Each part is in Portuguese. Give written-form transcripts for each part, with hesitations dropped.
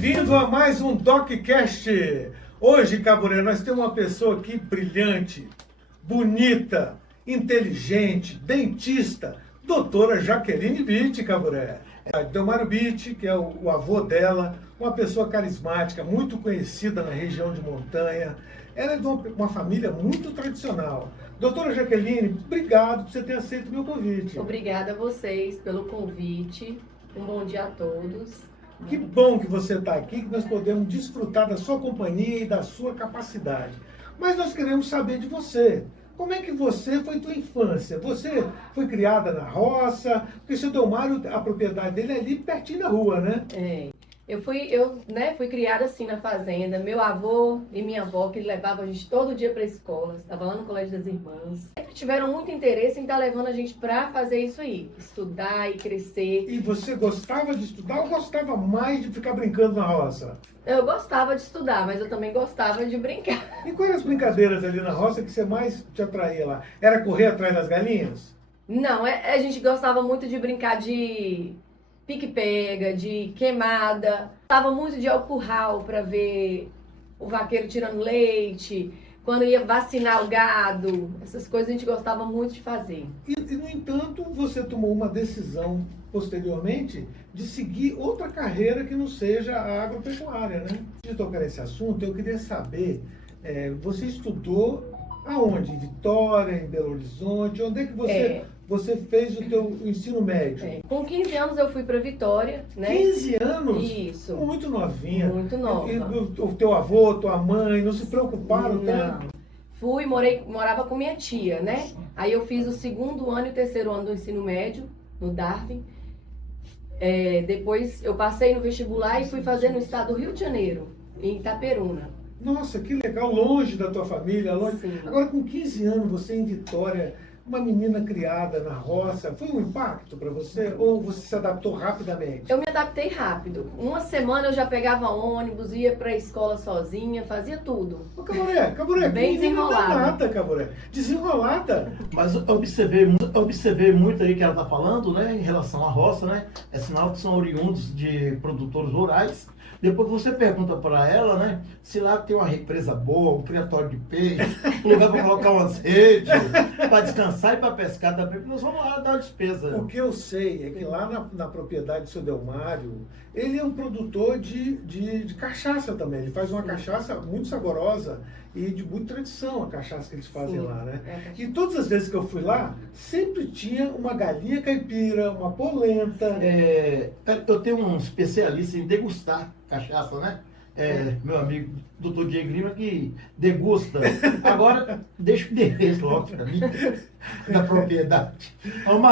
Bem-vindo a mais um DocCast. Hoje, Caburé, nós temos uma pessoa aqui brilhante, bonita, inteligente, dentista, doutora Jaqueline Bitt, Caburé. Delmário Bitt, que é o avô dela, uma pessoa carismática, muito conhecida na região de montanha. Ela é de uma família muito tradicional. Doutora Jaqueline, obrigado por você ter aceito o meu convite. Obrigada a vocês pelo convite. Um bom dia a todos. Que bom que você está aqui, que nós podemos desfrutar da sua companhia e da sua capacidade. Mas nós queremos saber de você. Como é que você foi tua infância? Você foi criada na roça? Porque o seu Delmário, a propriedade dele é ali pertinho da rua, né? Eu fui criada assim na fazenda. Meu avô e minha avó, que levavam a gente todo dia para a escola, estava lá no Colégio das Irmãs. Sempre tiveram muito interesse em estar levando a gente para fazer isso aí, estudar e crescer. E você gostava de estudar ou gostava mais de ficar brincando na roça? Eu gostava de estudar, mas eu também gostava de brincar. E quais as brincadeiras ali na roça que você mais te atraía lá? Era correr atrás das galinhas? Não, a gente gostava muito de brincar de pique-pega, de queimada. Gostava muito de ir ao curral para ver o vaqueiro tirando leite, quando ia vacinar o gado. Essas coisas a gente gostava muito de fazer. E, no entanto, você tomou uma decisão posteriormente de seguir outra carreira que não seja a agropecuária, né? Antes de tocar nesse assunto, eu queria saber, você estudou aonde? Em Vitória, em Belo Horizonte? Onde é que você fez o teu ensino médio? Com 15 anos eu fui para Vitória, né? 15 anos? Isso. Muito novinha. Muito nova. E o teu avô, tua mãe, não se preocuparam tanto? Morava com minha tia, né? Aí eu fiz o segundo ano e o terceiro ano do ensino médio, no Darwin. Depois eu passei no vestibular e fui fazer no estado do Rio de Janeiro, em Itaperuna. Nossa, que legal, longe da tua família, longe. Sim. Agora, com 15 anos, você em Vitória, uma menina criada na roça, foi um impacto para você ou você se adaptou rapidamente? Eu me adaptei rápido. Uma semana eu já pegava ônibus, ia para a escola sozinha, fazia tudo. Ô, Caburé, Bem desenrolada. Danada, Caburé. Desenrolada. Mas eu observei muito aí que ela está falando, né, em relação à roça, né? É sinal que são oriundos de produtores rurais. Depois você pergunta para ela, né, se lá tem uma represa boa, um criatório de peixe, um lugar para colocar umas redes, para descansar e para pescar também, porque nós vamos lá dar uma despesa. O que eu sei é que lá na propriedade do seu Delmário, ele é um produtor de cachaça também. Ele faz uma cachaça muito saborosa e de muita tradição, a cachaça que eles fazem lá, né? E todas as vezes que eu fui lá, sempre tinha uma galinha caipira, uma polenta. Eu tenho um especialista em degustar cachaça, né? Meu amigo Dr. Diego Lima, que degusta. Agora, deixa o endereço logo para mim, da propriedade. Vamos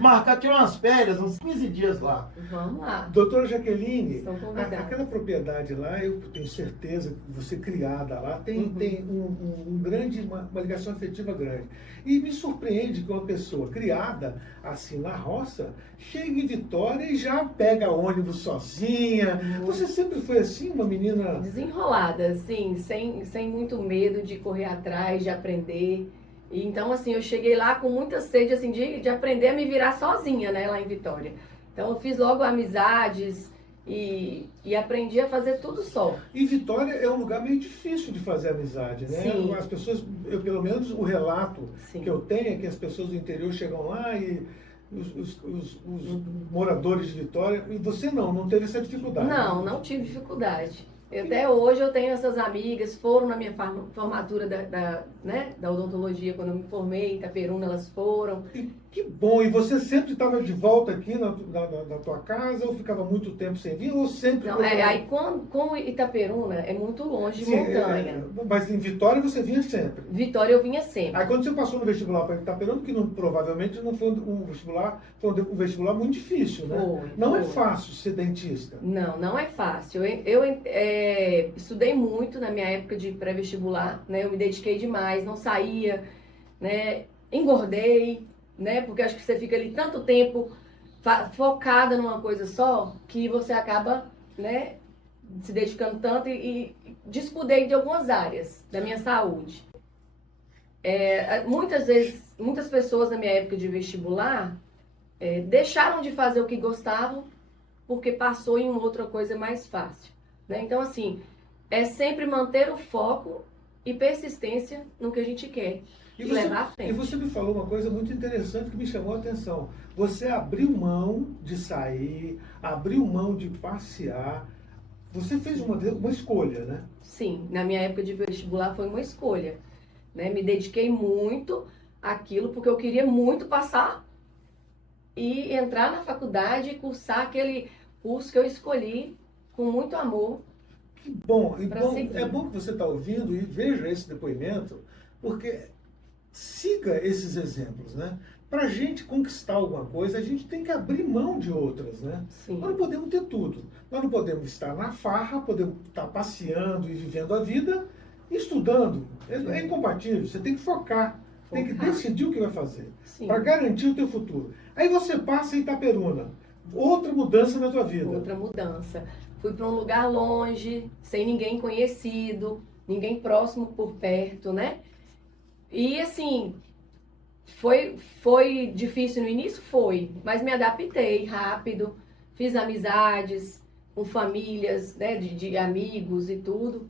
marcar aqui umas férias, uns 15 dias lá. Vamos lá. Doutora Jaqueline, Estão convidados. aquela propriedade lá, eu tenho certeza que você criada lá, tem uma ligação afetiva grande. E me surpreende que uma pessoa criada assim na roça, chega em Vitória e já pega ônibus sozinha. Você sempre foi assim, uma menina... Desenrolada, assim, sem muito medo de correr atrás, de aprender. E então, assim, eu cheguei lá com muita sede, assim, de aprender a me virar sozinha, né, lá em Vitória. Então, eu fiz logo amizades e aprendi a fazer tudo só. E Vitória é um lugar meio difícil de fazer amizade, né? Sim. As pessoas, pelo menos o relato Sim. que eu tenho é que as pessoas do interior chegam lá e os moradores de Vitória, e você não teve essa dificuldade. Não tive dificuldade. Até hoje eu tenho essas amigas, foram na minha formatura da odontologia, quando eu me formei em Itaperuna, elas foram. E que bom! E você sempre estava de volta aqui na tua casa, ou ficava muito tempo sem vir, ou sempre... Não, aí como Itaperuna é muito longe de Sim, montanha. Mas em Vitória você vinha sempre. Vitória eu vinha sempre. Aí quando você passou no vestibular para Itaperuna, que provavelmente não foi um vestibular, foi um vestibular muito difícil, né? Não é fácil ser dentista. Não é fácil. Eu estudei muito na minha época de pré-vestibular, né? Eu me dediquei demais, não saía, né? Engordei, né? Porque acho que você fica ali tanto tempo focada numa coisa só, que você acaba, né, se dedicando tanto e descuidei de algumas áreas da minha saúde. Muitas pessoas na minha época de vestibular deixaram de fazer o que gostavam porque passou em uma outra coisa mais fácil, né? Então, assim, é sempre manter o foco e persistência no que a gente quer e levar à frente. E você me falou uma coisa muito interessante que me chamou a atenção. Você abriu mão de sair, abriu mão de passear. Você fez uma escolha, né? Sim, na minha época de vestibular foi uma escolha, né? Me dediquei muito àquilo porque eu queria muito passar e entrar na faculdade e cursar aquele curso que eu escolhi com muito amor. Que bom. E Pra bom, seguir. é bom que você está ouvindo e veja esse depoimento, porque siga esses exemplos, né? Para a gente conquistar alguma coisa, a gente tem que abrir mão de outras, né? Sim. Nós não podemos ter tudo. Nós não podemos estar na farra, podemos estar passeando e vivendo a vida, estudando. É incompatível. Você tem que focar. Tem que decidir o que vai fazer. Para garantir o teu futuro. Aí você passa em Itaperuna. Outra mudança na tua vida. Outra mudança. Fui para um lugar longe, sem ninguém conhecido, ninguém próximo por perto, né? E assim, foi difícil no início? Foi. Mas me adaptei rápido, fiz amizades com famílias, né, de amigos e tudo.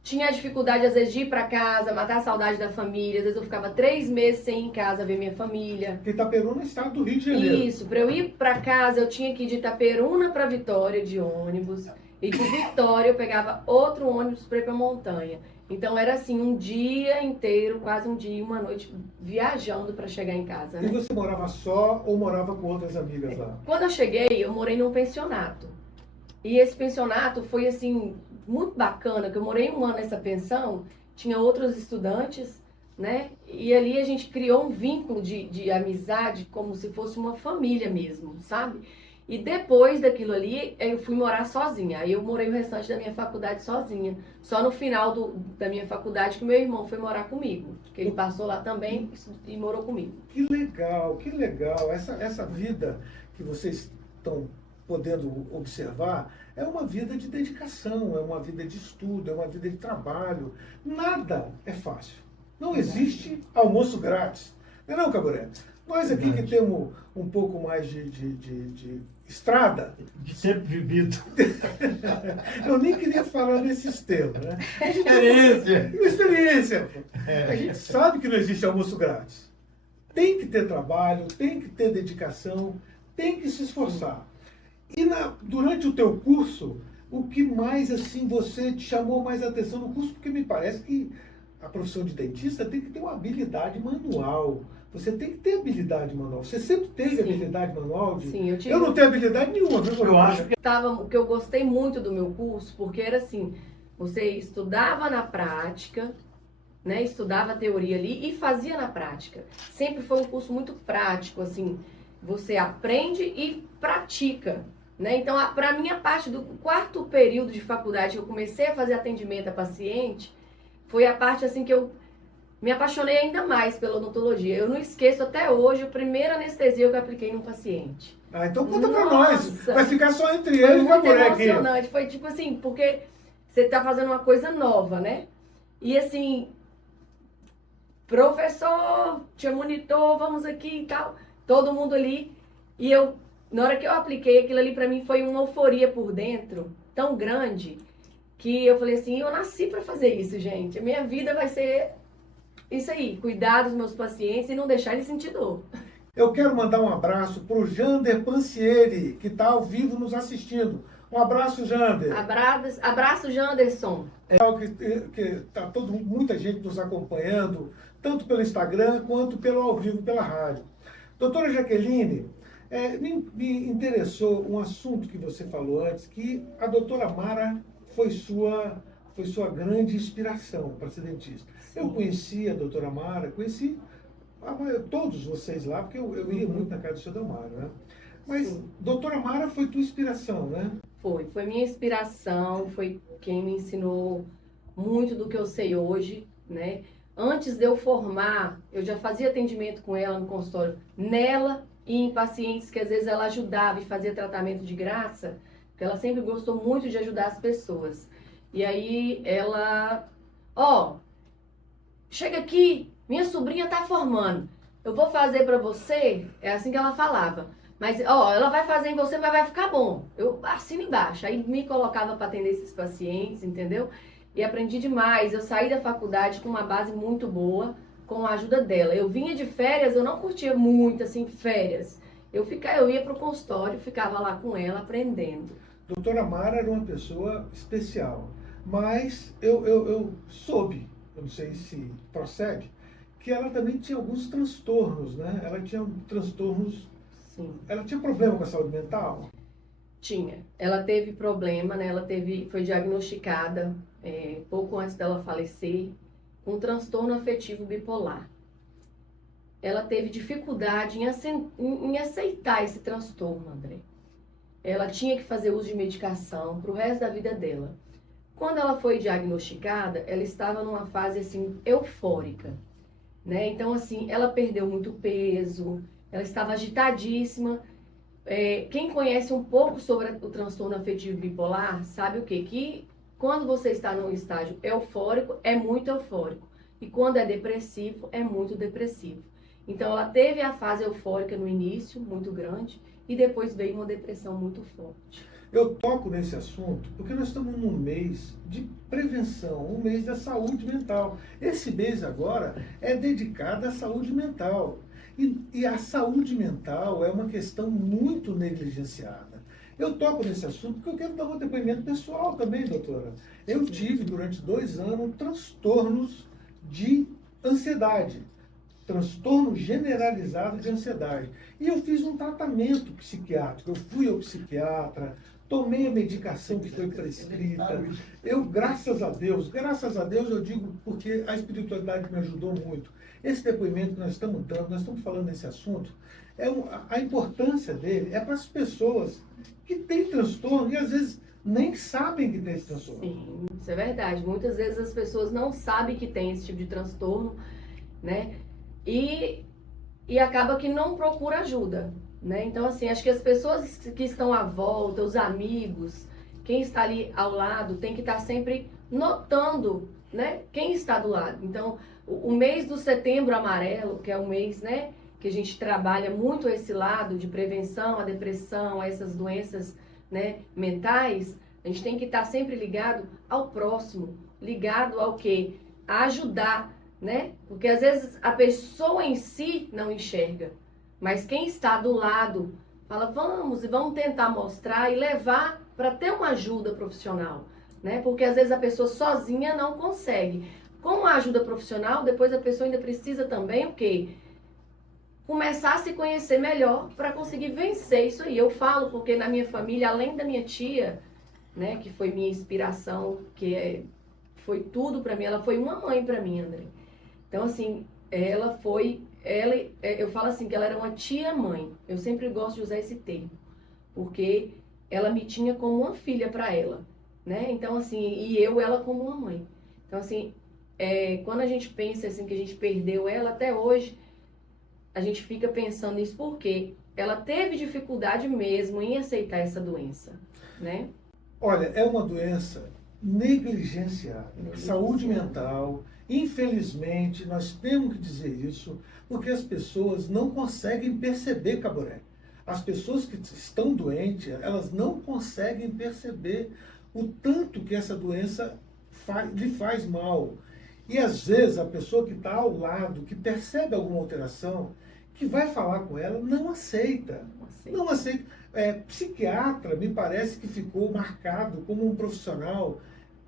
Tinha dificuldade, às vezes, de ir para casa, matar a saudade da família. Às vezes eu ficava 3 meses sem ir em casa ver minha família. Porque Itaperuna é estado do Rio de Janeiro. Isso, para eu ir para casa, eu tinha que ir de Itaperuna para Vitória de ônibus. E de Vitória eu pegava outro ônibus para ir para montanha. Então era assim, um dia inteiro, quase um dia e uma noite, viajando para chegar em casa, né? E você morava só ou morava com outras amigas lá? Quando eu cheguei, eu morei num pensionato. E esse pensionato foi assim, muito bacana, que eu morei 1 ano nessa pensão, tinha outros estudantes, né? E ali a gente criou um vínculo de amizade, como se fosse uma família mesmo, sabe? E depois daquilo ali, eu fui morar sozinha. Aí eu morei o restante da minha faculdade sozinha. Só no final da minha faculdade que meu irmão foi morar comigo. Que ele passou lá também e morou comigo. Que legal, que legal. Essa vida que vocês estão podendo observar é uma vida de dedicação, é uma vida de estudo, é uma vida de trabalho. Nada é fácil. Não existe almoço grátis. Não é não, Caburé? Nós aqui que temos um pouco mais de estrada. De tempo vivido. Eu nem queria falar nesses termos, né? Experiência. Uma experiência. A gente sabe que não existe almoço grátis. Tem que ter trabalho, tem que ter dedicação, tem que se esforçar. E durante o teu curso, o que mais assim você te chamou mais atenção no curso? Porque me parece que a profissão de dentista tem que ter uma habilidade manual. Você tem que ter habilidade manual. Você sempre teve habilidade manual? Sim, eu não tenho habilidade nenhuma, viu? Eu acho que O que eu gostei muito do meu curso, porque era assim, você estudava na prática, né? Estudava a teoria ali e fazia na prática. Sempre foi um curso muito prático, assim, você aprende e pratica, né? Então, para a minha parte do 4º período de faculdade, eu comecei a fazer atendimento a paciente, foi a parte assim que eu me apaixonei ainda mais pela odontologia. Eu não esqueço até hoje a primeira anestesia que eu apliquei num paciente. Ah, então conta pra nós. Nossa! Vai ficar só entre Foi eu e o muito Caburé aqui. emocionante. Foi tipo assim, porque você tá fazendo uma coisa nova, né? E assim, professor, tinha monitor, vamos aqui e tal, todo mundo ali. E na hora que eu apliquei, aquilo ali pra mim foi uma euforia por dentro, tão grande, que eu falei assim, eu nasci pra fazer isso, gente. A minha vida vai ser isso aí, cuidar dos meus pacientes e não deixar eles sentir dor. Eu quero mandar um abraço para o Jander Pancieri, que está ao vivo nos assistindo. Um abraço, Jander. Abraço, Janderson. Que está muita gente nos acompanhando, tanto pelo Instagram quanto pelo ao vivo pela rádio. Doutora Jaqueline, me interessou um assunto que você falou antes, que a doutora Mara foi sua grande inspiração para ser dentista. Sim. Eu conheci a doutora Mara, conheci todos vocês lá, porque eu ia muito na casa do seu Delmar, né? Mas sim, doutora Mara foi tua inspiração, né? Foi minha inspiração, foi quem me ensinou muito do que eu sei hoje, né? Antes de eu formar, eu já fazia atendimento com ela no consultório, nela e em pacientes que às vezes ela ajudava e fazia tratamento de graça, porque ela sempre gostou muito de ajudar as pessoas. E aí ela, chega aqui, minha sobrinha tá formando, eu vou fazer para você, é assim que ela falava, Mas, ó, ela vai fazer em você, mas vai ficar bom. Eu assino embaixo. Aí me colocava para atender esses pacientes, entendeu? E aprendi demais. Eu saí da faculdade com uma base muito boa, com a ajuda dela. Eu vinha de férias, eu não curtia muito, assim, férias. Eu ia pro consultório, ficava lá com ela, aprendendo. Doutora Mara era uma pessoa especial, mas eu soube, eu não sei se procede, que ela também tinha alguns transtornos, né? Ela tinha transtornos, Sim. ela tinha problema com a saúde mental? Tinha. Ela teve problema, né? Foi diagnosticada pouco antes dela falecer com um transtorno afetivo bipolar. Ela teve dificuldade em aceitar esse transtorno, André. Ela tinha que fazer uso de medicação pro resto da vida dela. Quando ela foi diagnosticada, ela estava numa fase assim eufórica, né? Então assim, ela perdeu muito peso, ela estava agitadíssima. Quem conhece um pouco sobre o transtorno afetivo bipolar sabe o quê? Que quando você está num estágio eufórico, é muito eufórico. E quando é depressivo, é muito depressivo. Então, ela teve a fase eufórica no início, muito grande, e depois veio uma depressão muito forte. Eu toco nesse assunto porque nós estamos num mês de prevenção, um mês da saúde mental. Esse mês agora é dedicado à saúde mental. E a saúde mental é uma questão muito negligenciada. Eu toco nesse assunto porque eu quero dar um depoimento pessoal também, doutora. Eu tive, durante 2 anos, transtornos de ansiedade. Transtorno generalizado de ansiedade. E eu fiz um tratamento psiquiátrico. Eu fui ao psiquiatra, tomei a medicação que foi prescrita. Eu, graças a Deus eu digo porque a espiritualidade me ajudou muito. Esse depoimento que nós estamos dando, nós estamos falando desse assunto, a importância dele é para as pessoas que têm transtorno e às vezes nem sabem que tem esse transtorno. Sim, isso é verdade. Muitas vezes as pessoas não sabem que tem esse tipo de transtorno, né? E acaba que não procura ajuda, né? Então, assim, acho que as pessoas que estão à volta, os amigos, quem está ali ao lado, tem que estar sempre notando, né? Quem está do lado. Então, o mês do Setembro Amarelo, que é um mês, né? Que a gente trabalha muito esse lado de prevenção à depressão, a essas doenças, né, mentais, a gente tem que estar sempre ligado ao próximo, ligado ao quê? A ajudar, né? Porque às vezes a pessoa em si não enxerga, mas quem está do lado fala, vamos tentar mostrar e levar para ter uma ajuda profissional, né? Porque às vezes a pessoa sozinha não consegue. Com a ajuda profissional, depois a pessoa ainda precisa também o quê? Começar a se conhecer melhor para conseguir vencer isso aí. Eu falo porque na minha família, além da minha tia, né, que foi minha inspiração, foi tudo para mim, ela foi uma mãe para mim, André. Então, assim, eu falo assim, que ela era uma tia-mãe. Eu sempre gosto de usar esse termo, porque ela me tinha como uma filha para ela, né? Então, assim, e ela como uma mãe. Então, assim, quando a gente pensa, assim, que a gente perdeu ela, até hoje, a gente fica pensando nisso, porque ela teve dificuldade mesmo em aceitar essa doença, né? Olha, é uma doença negligenciada. Saúde mental, infelizmente, nós temos que dizer isso, porque as pessoas não conseguem perceber, Caboré. As pessoas que estão doentes, elas não conseguem perceber o tanto que essa doença lhe faz mal. E às vezes a pessoa que está ao lado, que percebe alguma alteração, que vai falar com ela, não aceita. Não aceita. Psiquiatra, me parece que ficou marcado como um profissional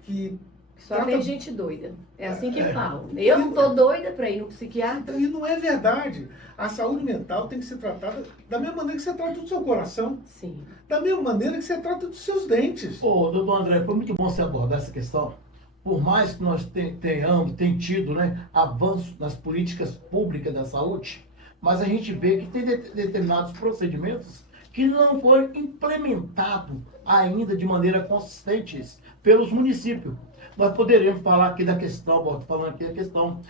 que só tem gente doida. É assim que falam. Eu não tô doida para ir no psiquiatra. E não é verdade. A saúde mental tem que ser tratada da mesma maneira que você trata do seu coração. Sim. Da mesma maneira que você trata dos seus dentes. Ô, doutor André, foi muito bom você abordar essa questão. Por mais que nós tenhamos tido, né, avanço nas políticas públicas da saúde, mas a gente vê que tem determinados procedimentos que não foram implementados ainda de maneira consistente pelos municípios. Nós poderíamos falar aqui da questão, falando aqui da questão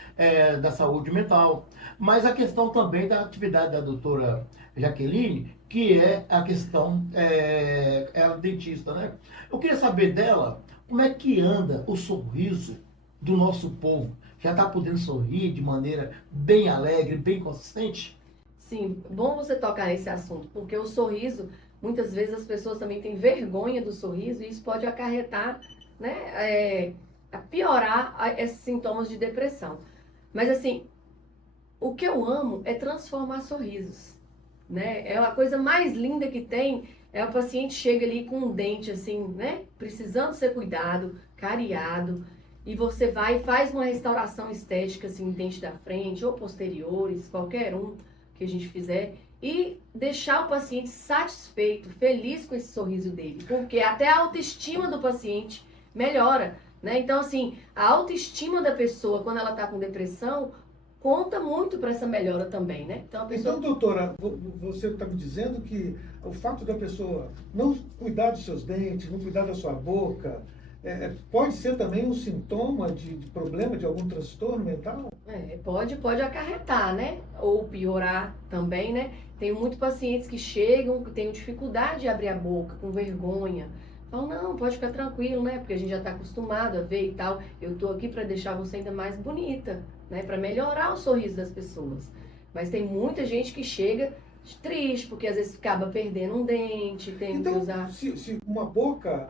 da saúde mental, mas a questão também da atividade da doutora Jaqueline, que é a questão, ela é dentista, né? Eu queria saber dela, como é que anda o sorriso do nosso povo? Já está podendo sorrir de maneira bem alegre, bem consistente? Sim, bom você tocar nesse assunto, porque o sorriso, muitas vezes as pessoas também têm vergonha do sorriso e isso pode acarretar, né, a piorar esses sintomas de depressão. Mas assim, o que eu amo é transformar sorrisos, né? É a coisa mais linda que tem, é o paciente chega ali com um dente assim, né, precisando ser cuidado, cariado, e você vai e faz uma restauração estética assim, dente da frente ou posteriores, qualquer um que a gente fizer, e deixar o paciente satisfeito, feliz com esse sorriso dele, porque até a autoestima do paciente melhora, né? Então, assim, a autoestima da pessoa, quando ela está com depressão, conta muito para essa melhora também, né? Então, a pessoa... Então, doutora, você está me dizendo que o fato da pessoa não cuidar dos seus dentes, não cuidar da sua boca, pode ser também um sintoma de problema, de algum transtorno mental? Pode acarretar, né? Ou piorar também, né? Tenho muitos pacientes que chegam, que têm dificuldade de abrir a boca, com vergonha. Falam, não, pode ficar tranquilo, né? Porque a gente já está acostumado a ver e tal. Eu tô aqui para deixar você ainda mais bonita, né? Para melhorar o sorriso das pessoas. Mas tem muita gente que chega triste, porque às vezes acaba perdendo um dente, tem que usar... se uma boca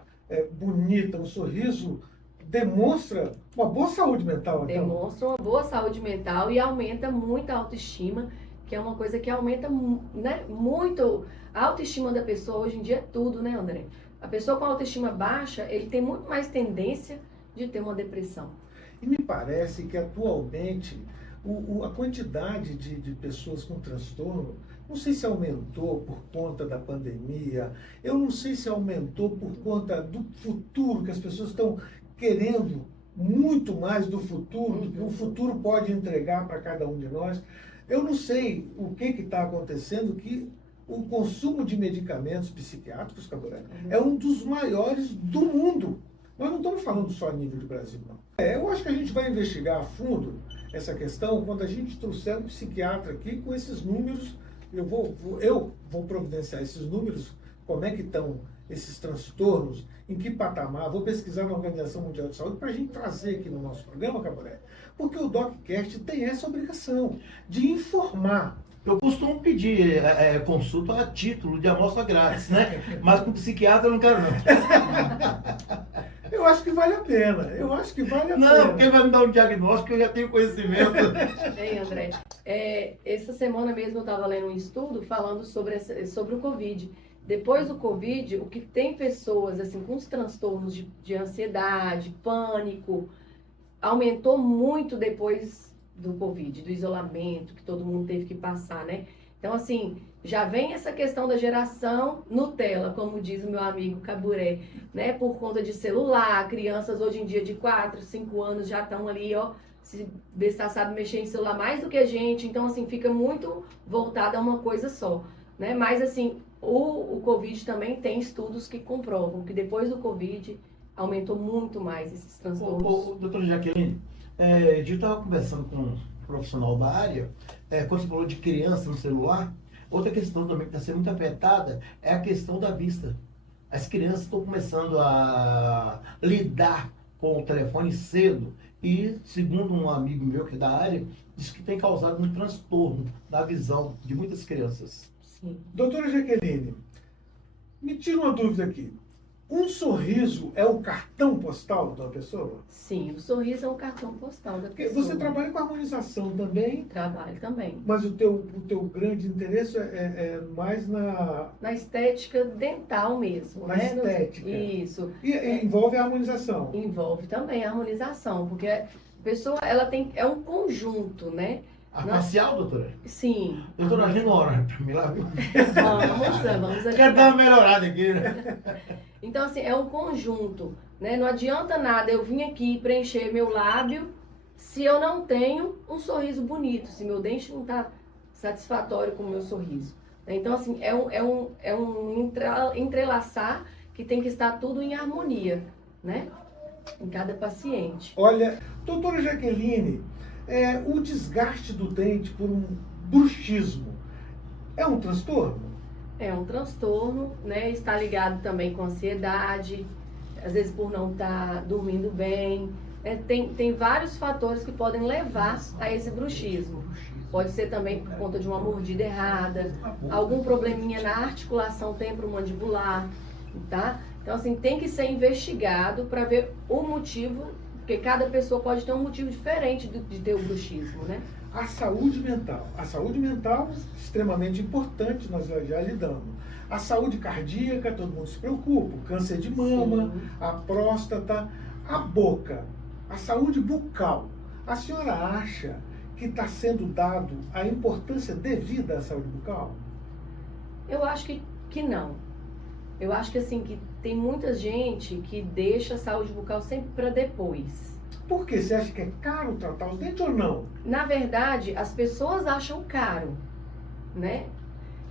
bonita, um sorriso, demonstra uma boa saúde mental, então. Demonstra uma boa saúde mental e aumenta muito a autoestima, que é uma coisa que aumenta, né, muito a autoestima da pessoa. Hoje em dia é tudo, né, André? A pessoa com autoestima baixa, ele tem muito mais tendência de ter uma depressão. E me parece que atualmente a quantidade de pessoas com transtorno, não sei se aumentou por conta da pandemia, eu não sei se aumentou por conta do futuro, que as pessoas estão querendo muito mais do futuro, do que o futuro pode entregar para cada um de nós. Eu não sei o que está acontecendo, que o consumo de medicamentos psiquiátricos, Caburé, é um dos maiores do mundo. Nós não estamos falando só a nível de Brasil, não. Eu acho que a gente vai investigar a fundo essa questão quando a gente trouxer um psiquiatra aqui com esses números. Eu vou providenciar esses números, como é que estão esses transtornos, em que patamar. Vou pesquisar na Organização Mundial de Saúde para a gente trazer aqui no nosso programa, Caburé, porque o DocCast tem essa obrigação de informar. Eu costumo pedir consulta a título de amostra grátis, né? Mas com psiquiatra eu não quero, não. Eu acho que vale a pena. Não, porque vai me dar um diagnóstico, eu já tenho conhecimento. Bem, André, essa semana mesmo eu estava lendo um estudo falando sobre o Covid. Depois do Covid, o que tem pessoas assim com os transtornos de ansiedade, pânico, aumentou muito depois do Covid, do isolamento que todo mundo teve que passar, né? Então, assim, já vem essa questão da geração Nutella, como diz o meu amigo Caburé, né? Por conta de celular, crianças hoje em dia de 4, 5 anos já estão ali, ó, se bestar sabe mexer em celular mais do que a gente, então, assim, fica muito voltada a uma coisa só, né? Mas, assim, o Covid também tem estudos que comprovam que depois do Covid aumentou muito mais esses transtornos. Doutora Jaqueline, a gente estava conversando com um profissional da área, quando você falou de criança no celular, outra questão também que está sendo muito afetada é a questão da vista. As crianças estão começando a lidar com o telefone cedo e, segundo um amigo meu que é da área, diz que tem causado um transtorno na visão de muitas crianças. Sim. Doutora Jaqueline, me tira uma dúvida aqui. Um sorriso é o cartão postal da pessoa? Sim, o sorriso é um cartão postal da Porque pessoa. você trabalha com harmonização também, Trabalho também. mas o teu grande interesse é mais Na estética dental mesmo, Na né? estética. Isso. E envolve a harmonização. Envolve também a harmonização, porque a pessoa, ela tem, é um conjunto, né? A facial, doutora? Sim. Doutora, a gente não ora pra mim lá, viu? Vamos Quero ajudar. dar uma melhorada aqui, né? Então, assim, é um conjunto, né? Não adianta nada eu vir aqui preencher meu lábio se eu não tenho um sorriso bonito, se meu dente não está satisfatório com o meu sorriso. Então, assim, é um entrelaçar que tem que estar tudo em harmonia, né? Em cada paciente. Olha, doutora Jaqueline, o desgaste do dente por um bruxismo é um transtorno? É um transtorno, né? Está ligado também com ansiedade, às vezes por não estar dormindo bem. Tem vários fatores que podem levar a esse bruxismo. Pode ser também por conta de uma mordida errada, algum probleminha na articulação temporomandibular, tá? Então, assim, tem que ser investigado para ver o motivo, porque cada pessoa pode ter um motivo diferente de ter o bruxismo, né? A saúde mental. A saúde mental é extremamente importante, nós já lidamos. A saúde cardíaca, todo mundo se preocupa. O câncer de mama, Sim. a próstata, a boca, a saúde bucal. A senhora acha que está sendo dado a importância devida à saúde bucal? Eu acho que não. Eu acho que assim, que tem muita gente que deixa a saúde bucal sempre para depois. Por quê? Você acha que é caro tratar os dentes ou não? Na verdade, as pessoas acham caro, né?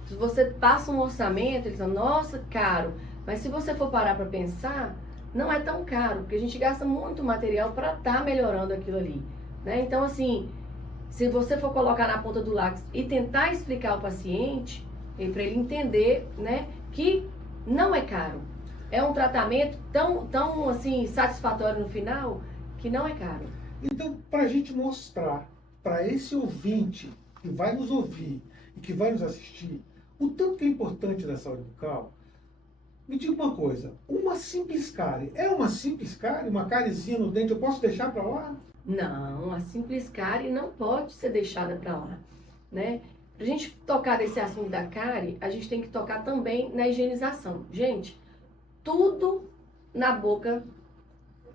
Se você passa um orçamento, eles falam, nossa, caro. Mas se você for parar para pensar, não é tão caro, porque a gente gasta muito material para estar melhorando aquilo ali, né? Então, assim, se você for colocar na ponta do lápis e tentar explicar ao paciente, para ele entender, né, que não é caro. É um tratamento tão assim, satisfatório no final, que não é caro. Então, para a gente mostrar para esse ouvinte que vai nos ouvir e que vai nos assistir o tanto que é importante da saúde bucal, me diga uma coisa, uma simples cárie, é uma simples cárie, uma cáriezinha no dente, eu posso deixar para lá? Não, a simples cárie não pode ser deixada para lá, né? Para a gente tocar nesse assunto da cárie, a gente tem que tocar também na higienização. Gente, tudo na boca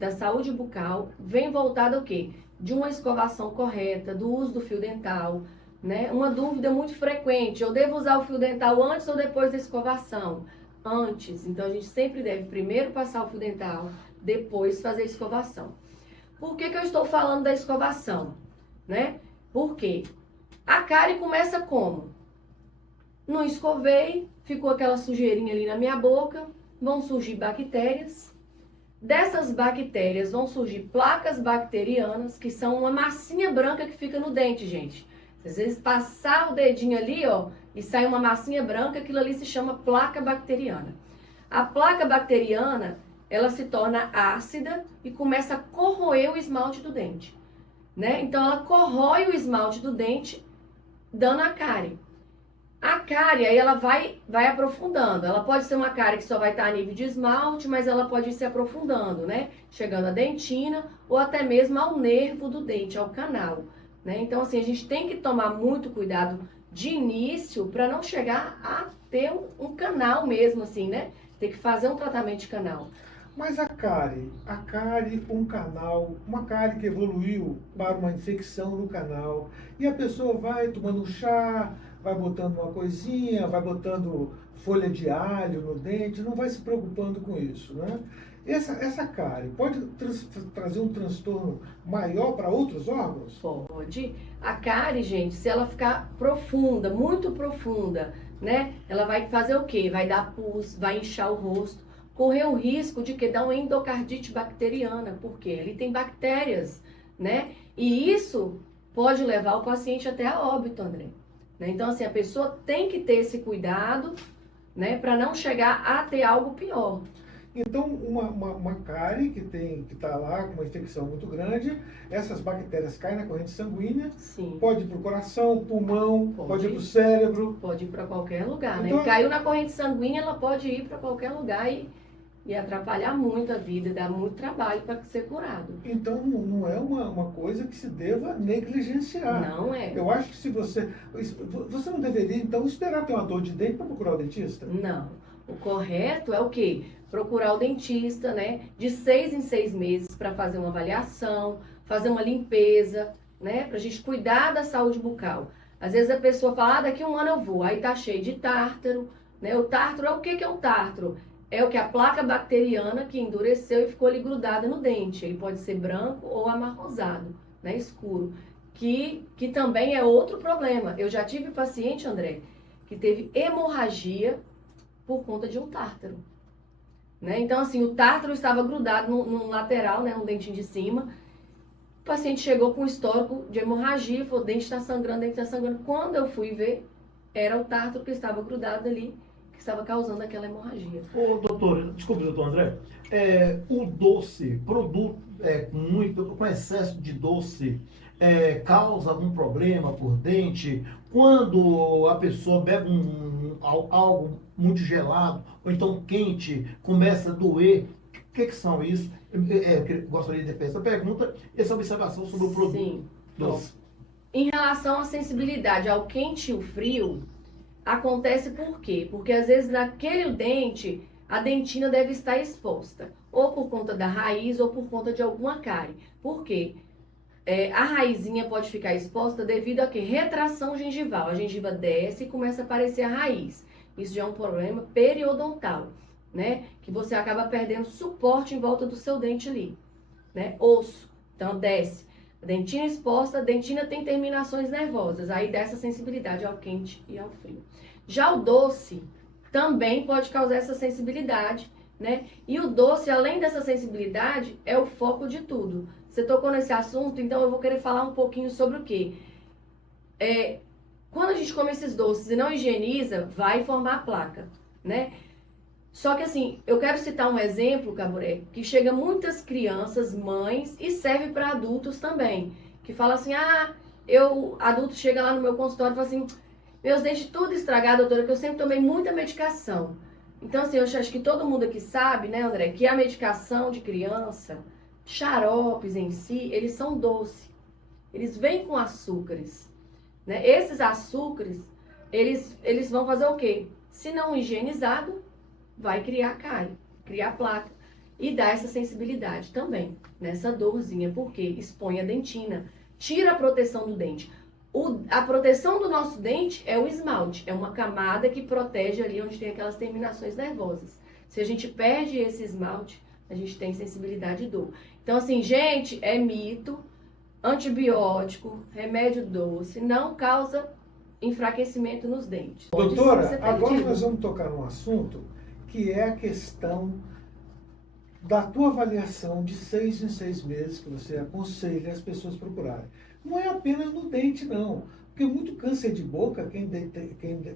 da saúde bucal vem voltado ao quê? De uma escovação correta, do uso do fio dental, né? Uma dúvida muito frequente, eu devo usar o fio dental antes ou depois da escovação? Antes, então a gente sempre deve primeiro passar o fio dental, depois fazer a escovação. Por que eu estou falando da escovação, né? Porque a cárie começa como? Não escovei, ficou aquela sujeirinha ali na minha boca, vão surgir bactérias. Dessas bactérias vão surgir placas bacterianas, que são uma massinha branca que fica no dente, gente. Às vezes passar o dedinho ali, ó, e sai uma massinha branca, aquilo ali se chama placa bacteriana. A placa bacteriana, ela se torna ácida e começa a corroer o esmalte do dente, né? Então ela corrói o esmalte do dente, dando a cárie. A cárie, aí ela vai aprofundando. Ela pode ser uma cárie que só vai estar a nível de esmalte, mas ela pode ir se aprofundando, né? Chegando à dentina ou até mesmo ao nervo do dente, ao canal, né? Então, assim, a gente tem que tomar muito cuidado de início para não chegar a ter um canal mesmo, assim, né? Tem que fazer um tratamento de canal. Mas a cárie, um canal, uma cárie que evoluiu para uma infecção no canal, e a pessoa vai tomando um chá, vai botando uma coisinha, vai botando folha de alho no dente, não vai se preocupando com isso, né? Essa cárie pode trazer um transtorno maior para outros órgãos? Pode. A cárie, gente, se ela ficar profunda, muito profunda, né? Ela vai fazer o quê? Vai dar pus, vai inchar o rosto, correr o risco de que dá uma endocardite bacteriana, porque ele tem bactérias, né? E isso pode levar o paciente até a óbito, André. Então, assim, a pessoa tem que ter esse cuidado, né, para não chegar a ter algo pior. Então, uma cárie que está lá com uma infecção muito grande, essas bactérias caem na corrente sanguínea, Sim. Pode ir para o coração, pulmão, pode ir para o cérebro. Pode ir para qualquer lugar, então, né? Caiu na corrente sanguínea, ela pode ir para qualquer lugar e atrapalhar muito a vida, dar muito trabalho para ser curado. Então, não é uma coisa que se deva negligenciar. Não é. Eu acho que se você não deveria, então, esperar ter uma dor de dente para procurar o dentista? Não. O correto é o quê? Procurar o dentista, né? De 6 em 6 meses para fazer uma avaliação, fazer uma limpeza, né? Para a gente cuidar da saúde bucal. Às vezes a pessoa fala, daqui um ano eu vou, aí tá cheio de tártaro, né? O tártaro é o que é o tártaro? É o que a placa bacteriana que endureceu e ficou ali grudada no dente. Ele pode ser branco ou amarronzado, né? Escuro. Que também é outro problema. Eu já tive paciente, André, que teve hemorragia por conta de um tártaro, né? Então, assim, o tártaro estava grudado no lateral, né, no dentinho de cima. O paciente chegou com histórico de hemorragia, falou, o dente está sangrando, o dente está sangrando. Quando eu fui ver, era o tártaro que estava grudado ali, que estava causando aquela hemorragia. Ô, doutor, desculpe, doutor André, o doce, produto com excesso de doce, causa algum problema por dente? Quando a pessoa bebe algo muito gelado ou então quente, começa a doer? O que são isso? Gostaria de ter essa pergunta, essa observação sobre o produto. Sim. Doce. Em relação à sensibilidade ao quente e o frio, acontece por quê? Porque às vezes naquele dente, a dentina deve estar exposta, ou por conta da raiz ou por conta de alguma cárie. Por quê? A raizinha pode ficar exposta devido a quê? Retração gengival. A gengiva desce e começa a aparecer a raiz. Isso já é um problema periodontal, né? Que você acaba perdendo suporte em volta do seu dente ali, né? Osso, então desce. A dentina exposta, a dentina tem terminações nervosas, aí dá essa sensibilidade ao quente e ao frio. Já o doce também pode causar essa sensibilidade, né? E o doce, além dessa sensibilidade, é o foco de tudo. Você tocou nesse assunto, então eu vou querer falar um pouquinho sobre o quê? Quando a gente come esses doces e não higieniza, vai formar placa, né? Só que assim, eu quero citar um exemplo, Caburé, que chega muitas crianças, mães, e serve para adultos também, que fala assim, adulto chega lá no meu consultório e fala assim, meus dentes tudo estragado, doutora, que eu sempre tomei muita medicação. Então assim, eu acho que todo mundo aqui sabe, né, André, que a medicação de criança, xaropes em si, eles são doces. Eles vêm com açúcares, né? Esses açúcares, eles vão fazer o quê? Se não higienizado, vai criar cárie, criar placa e dar essa sensibilidade também, nessa dorzinha, porque expõe a dentina, tira a proteção do dente. A proteção do nosso dente é o esmalte, é uma camada que protege ali onde tem aquelas terminações nervosas. Se a gente perde esse esmalte, a gente tem sensibilidade e dor. Então assim, gente, é mito, antibiótico, remédio doce, não causa enfraquecimento nos dentes. Doutora, agora nós vamos tocar num assunto que é a questão da tua avaliação de 6 em 6 meses que você aconselha as pessoas procurarem. Não é apenas no dente, não. Porque muito câncer de boca, quem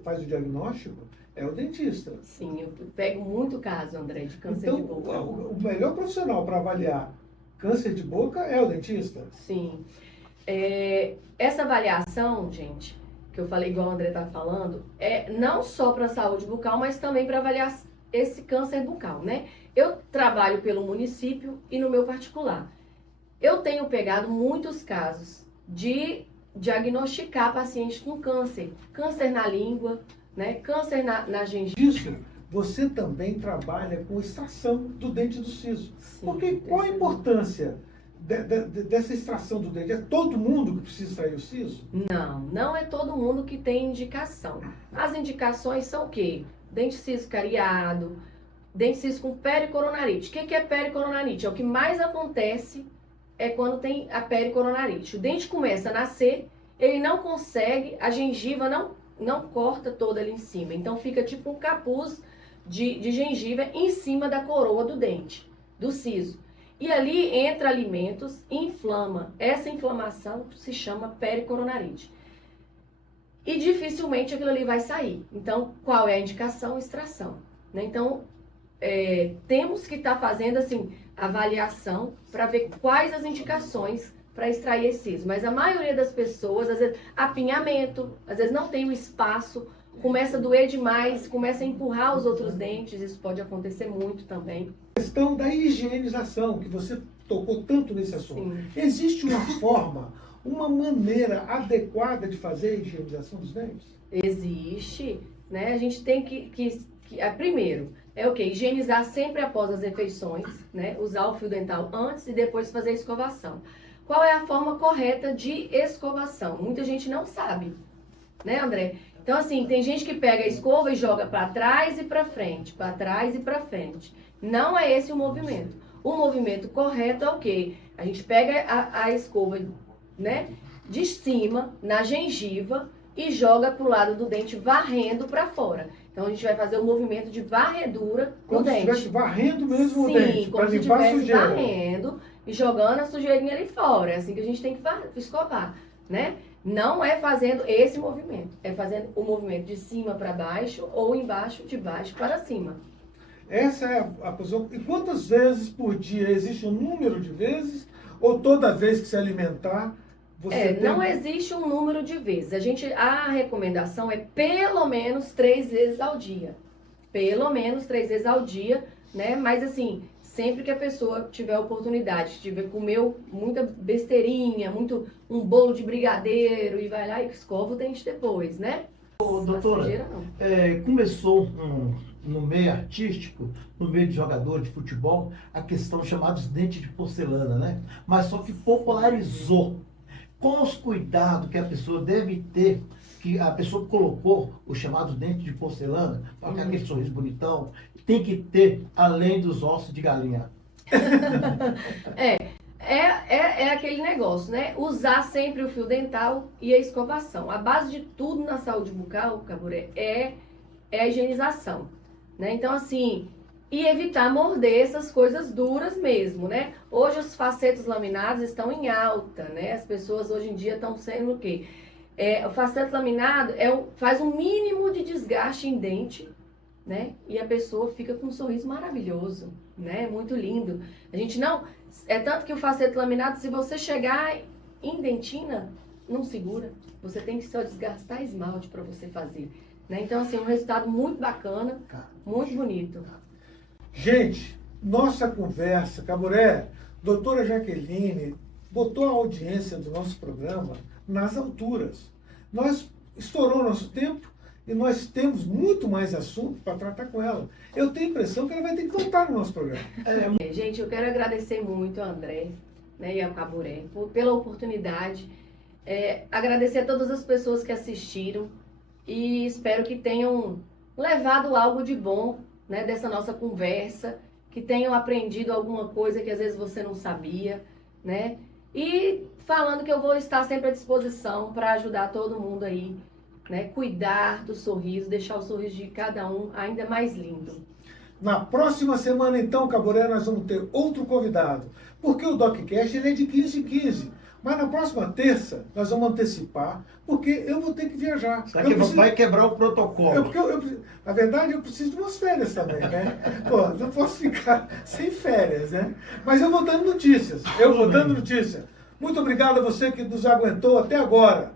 faz o diagnóstico é o dentista. Sim, eu pego muito caso, André, de câncer de boca. Então, o melhor profissional para avaliar câncer de boca é o dentista? Sim. Essa avaliação, gente, que eu falei igual o André está falando, é não só para a saúde bucal, mas também para avaliar esse câncer bucal, né? Eu trabalho pelo município e no meu particular. Eu tenho pegado muitos casos de diagnosticar pacientes com câncer. Câncer na língua, né? Câncer na gengiva. Isso, você também trabalha com extração do dente do siso. Sim, porque qual a importância dessa extração do dente? É todo mundo que precisa extrair o siso? Não é todo mundo que tem indicação. As indicações são o quê? Dente siso cariado, dente siso com pericoronarite. O que é pericoronarite? É o que mais acontece quando tem a pericoronarite. O dente começa a nascer, ele não consegue, a gengiva não corta toda ali em cima. Então fica tipo um capuz de gengiva em cima da coroa do dente, do siso. E ali entra alimentos e inflama. Essa inflamação se chama pericoronarite. E dificilmente aquilo ali vai sair. Então, qual é a indicação? Extração, né? Então, temos que estar fazendo assim, avaliação para ver quais as indicações para extrair esse siso. Mas a maioria das pessoas, às vezes, apinhamento, às vezes não tem o espaço, começa a doer demais, começa a empurrar os outros dentes, isso pode acontecer muito também. A questão da higienização, que você tocou tanto nesse assunto. Sim. Existe uma forma, uma maneira adequada de fazer a higienização dos dentes? Existe, né? A gente tem que primeiro, o quê? Higienizar sempre após as refeições, né? Usar o fio dental antes e depois fazer a escovação. Qual é a forma correta de escovação? Muita gente não sabe, né, André? Então, assim, tem gente que pega a escova e joga para trás e para frente, para trás e para frente. Não é esse o movimento. O movimento correto é o quê? A gente pega a escova, né, de cima, na gengiva, e joga pro lado do dente, varrendo para fora. Então, a gente vai fazer o movimento de varredura do dente. Como se estivesse varrendo mesmo o Sim, dente, para limpar a sujeira. Varrendo e jogando a sujeirinha ali fora. É assim que a gente tem que escovar, né? Não é fazendo esse movimento, é fazendo o movimento de cima para baixo ou embaixo, de baixo para cima. Essa é a posição. E quantas vezes por dia? Existe um número de vezes? Ou toda vez que se alimentar, Não existe um número de vezes. A recomendação é pelo menos 3 vezes ao dia. Pelo menos 3 vezes ao dia, né? Mas assim, sempre que a pessoa tiver oportunidade, comeu muita besteirinha, um bolo de brigadeiro e vai lá e escova o dente depois, né? Ô, doutora, começou no meio artístico, no meio de jogador de futebol, a questão chamada de dente de porcelana, né? Mas só que popularizou. Com os cuidados que a pessoa deve ter, que a pessoa colocou o chamado dente de porcelana, para aquele sorriso bonitão, tem que ter além dos ossos de galinha. É aquele negócio, né? Usar sempre o fio dental e a escovação. A base de tudo na saúde bucal, Caburé, é a higienização, né? Então, assim, e evitar morder essas coisas duras mesmo, né? Hoje os facetos laminados estão em alta, né? As pessoas hoje em dia estão sendo o quê? O faceto laminado faz um mínimo de desgaste em dente, né? E a pessoa fica com um sorriso maravilhoso, né? Muito lindo. A gente não... É tanto que o faceto laminado, se você chegar em dentina, não segura. Você tem que só desgastar esmalte para você fazer, né? Então, assim, um resultado muito bacana, muito bonito. Gente, nossa conversa, Caburé, doutora Jaqueline, botou a audiência do nosso programa nas alturas. Estourou nosso tempo e nós temos muito mais assunto para tratar com ela. Eu tenho a impressão que ela vai ter que voltar no nosso programa. Gente, eu quero agradecer muito ao André, né, e ao Caburé pela oportunidade. Agradecer a todas as pessoas que assistiram e espero que tenham levado algo de bom, né, dessa nossa conversa, que tenham aprendido alguma coisa que às vezes você não sabia, né? E falando que eu vou estar sempre à disposição para ajudar todo mundo aí, né? Cuidar do sorriso, deixar o sorriso de cada um ainda mais lindo. Na próxima semana, então, Caburé, nós vamos ter outro convidado, porque o DocCast ele é de 15 em 15. Mas na próxima terça, nós vamos antecipar, porque eu vou ter que viajar. Vai quebrar o protocolo. Na verdade, eu preciso de umas férias também, né? Pô, não posso ficar sem férias, né? Mas eu vou dando notícias. Muito obrigado a você que nos aguentou até agora.